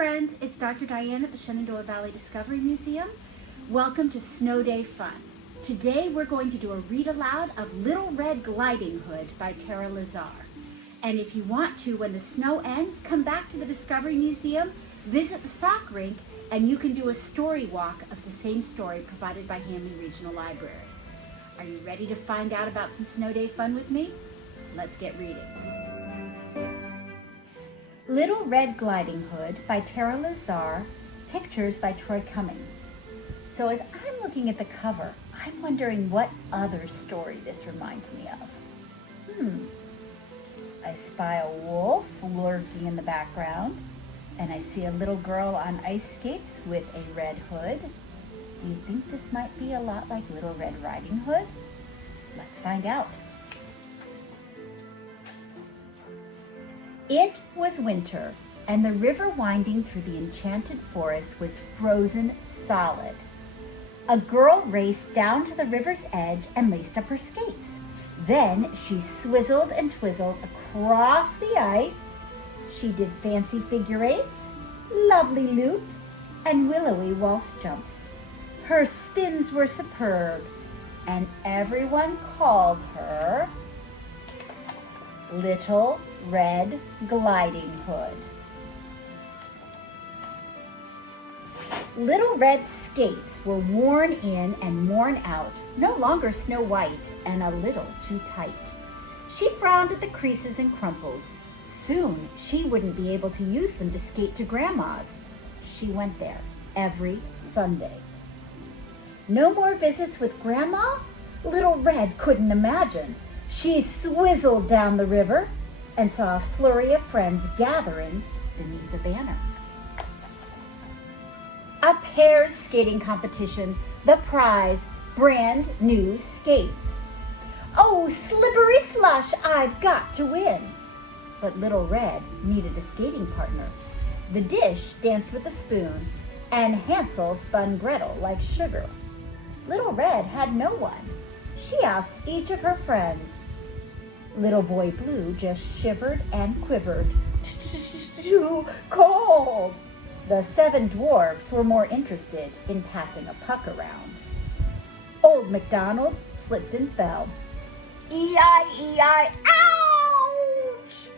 friends, it's Dr. Diane at the Shenandoah Valley Discovery Museum. Welcome to Snow Day Fun. Today we're going to do a read aloud of Little Red Gliding Hood by Tara Lazar. And if you want to, when the snow ends, come back to the Discovery Museum, visit the sock rink, and you can do a story walk of the same story provided by Hamlin Regional Library. Are you ready to find out about some Snow Day fun with me? Let's get reading. Little Red Gliding Hood by Tara Lazar, pictures by Troy Cummings. So as I'm looking at the cover, I'm wondering what other story this reminds me of. I spy a wolf lurking in the background, and I see a little girl on ice skates with a red hood. Do you think this might be a lot like Little Red Riding Hood? Let's find out. It was winter, and the river winding through the enchanted forest was frozen solid. A girl raced down to the river's edge and laced up her skates. Then she swizzled and twizzled across the ice. She did fancy figure eights, lovely loops, and willowy waltz jumps. Her spins were superb, and everyone called her Little Red Gliding Hood. Little Red's skates were worn in and worn out, no longer snow white and a little too tight. She frowned at the creases and crumples. Soon she wouldn't be able to use them to skate to Grandma's. She went there every Sunday. No more visits with Grandma? Little Red couldn't imagine. She swizzled down the river and saw a flurry of friends gathering beneath the banner. A pairs skating competition, the prize, brand new skates. Oh, slippery slush, I've got to win. But Little Red needed a skating partner. The dish danced with the spoon, and Hansel spun Gretel like sugar. Little Red had no one. She asked each of her friends. Little Boy Blue just shivered and quivered. Too cold. The 7 dwarfs were more interested in passing a puck around. Old MacDonald slipped and fell. E-I-E-I, ouch!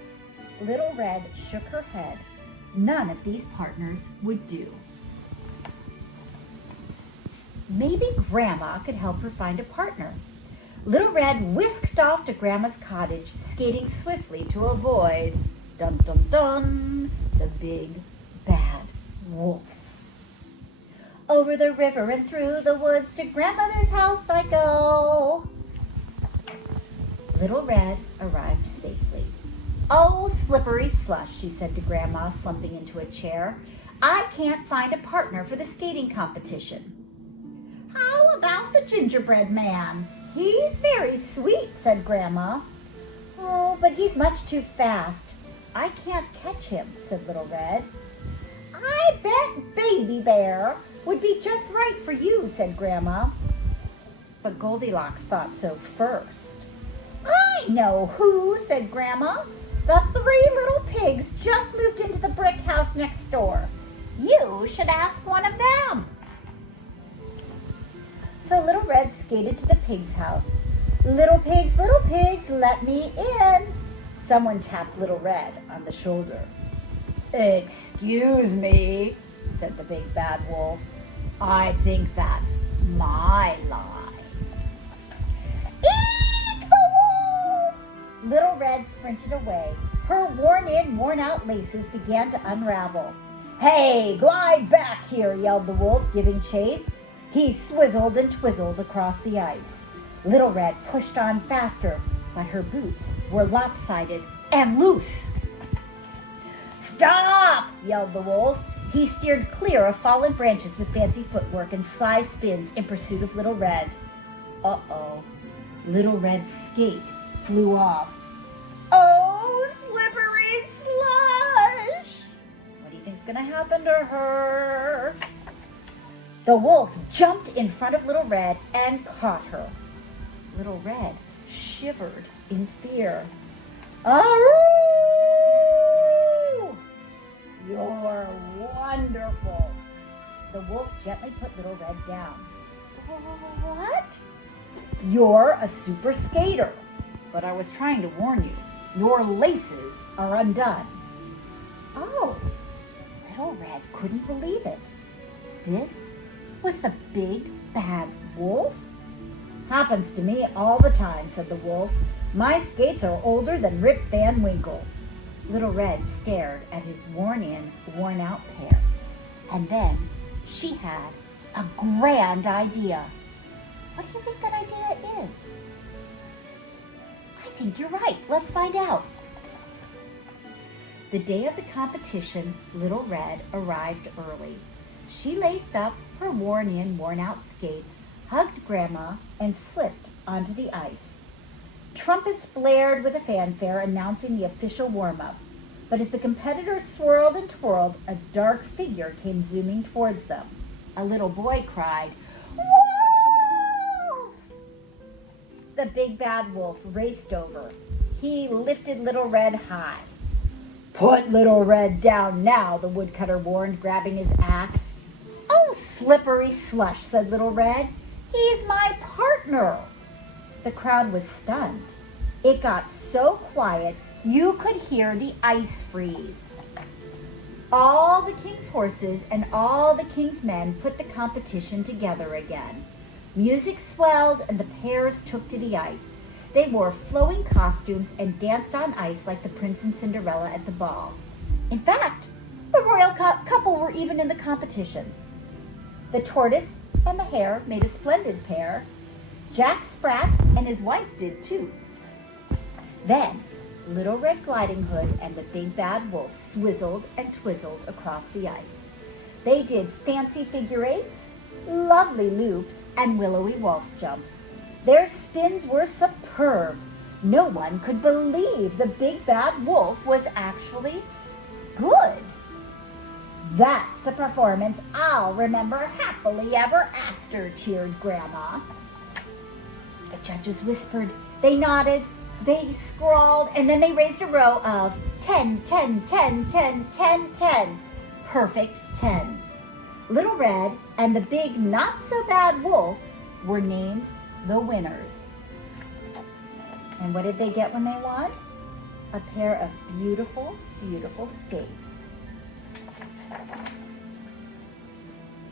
Little Red shook her head. None of these partners would do. Maybe Grandma could help her find a partner. Little Red whisked off to Grandma's cottage, skating swiftly to avoid, dun dun dun, the big bad wolf. Over the river and through the woods to Grandmother's house I go. Little Red arrived safely. Oh, slippery slush, she said to Grandma, slumping into a chair. I can't find a partner for the skating competition. How about the gingerbread man? He's very sweet, said Grandma. Oh, but he's much too fast. I can't catch him, said Little Red. I bet Baby Bear would be just right for you, said Grandma. But Goldilocks thought so first. I know who, said Grandma. The 3 little pigs just moved into the brick house next door. You should ask one of them. So Little Red skated to the pig's house. Little pigs, let me in. Someone tapped Little Red on the shoulder. Excuse me, said the big bad wolf. I think that's my line. Eek the wolf! Little Red sprinted away. Her worn-in, worn-out laces began to unravel. Hey, glide back here, yelled the wolf, giving chase. He swizzled and twizzled across the ice. Little Red pushed on faster, but her boots were lopsided and loose. Stop! Yelled the wolf. He steered clear of fallen branches with fancy footwork and sly spins in pursuit of Little Red. Uh-oh. Little Red's skate flew off. Oh, slippery slush! What do you think's gonna happen to her? The wolf jumped in front of Little Red and caught her. Little Red shivered in fear. Aroo! You're gently put Little Red down. What? You're a super skater. But I was trying to warn you. Your laces are undone. Oh, Little Red couldn't believe it. This was the big bad wolf? Happens to me all the time, said the wolf. My skates are older than Rip Van Winkle. Little Red stared at his worn-in, worn-out pair. And then she had a grand idea. What do you think that idea is? I think you're right. Let's find out. The day of the competition, Little Red arrived early. She laced up her worn-in, worn-out skates, hugged Grandma, and slipped onto the ice. Trumpets blared with a fanfare announcing the official warm-up. But as the competitors swirled and twirled, a dark figure came zooming towards them. A little boy cried, "Wolf!" The big bad wolf raced over. He lifted Little Red high. Put Little Red down now, the woodcutter warned, grabbing his axe. "Oh, slippery slush," said Little Red. "He's my partner." The crowd was stunned. It got so quiet you could hear the ice freeze. All the king's horses and all the king's men put the competition together again. Music swelled and the pairs took to the ice. They wore flowing costumes and danced on ice like the Prince and Cinderella at the ball. In fact, the royal couple were even in the competition. The tortoise and the hare made a splendid pair. Jack Sprat and his wife did too. Then, Little Red Gliding Hood and the big bad wolf swizzled and twizzled across the ice. They did fancy figure eights, lovely loops, and willowy waltz jumps. Their spins were superb. No one could believe the big bad wolf was actually good. "That's a performance I'll remember happily ever after," cheered Grandma. The judges whispered, they nodded, they scrawled, and then they raised a row of 10, 10, 10, 10, 10, 10. Perfect tens. Little Red and the big not-so-bad wolf were named the winners. And what did they get when they won? A pair of beautiful, beautiful skates.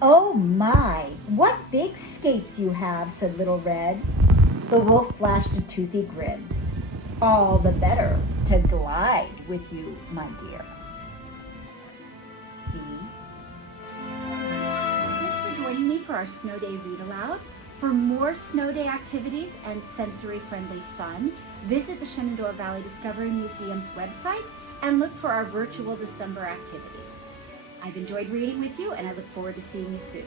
"Oh my, what big skates you have," said Little Red. The wolf flashed a toothy grin. "All the better to glide with you, my dear." See? Thanks for joining me for our Snow Day Read Aloud. For more Snow Day activities and sensory-friendly fun, visit the Shenandoah Valley Discovery Museum's website and look for our virtual December activities. I've enjoyed reading with you, and I look forward to seeing you soon.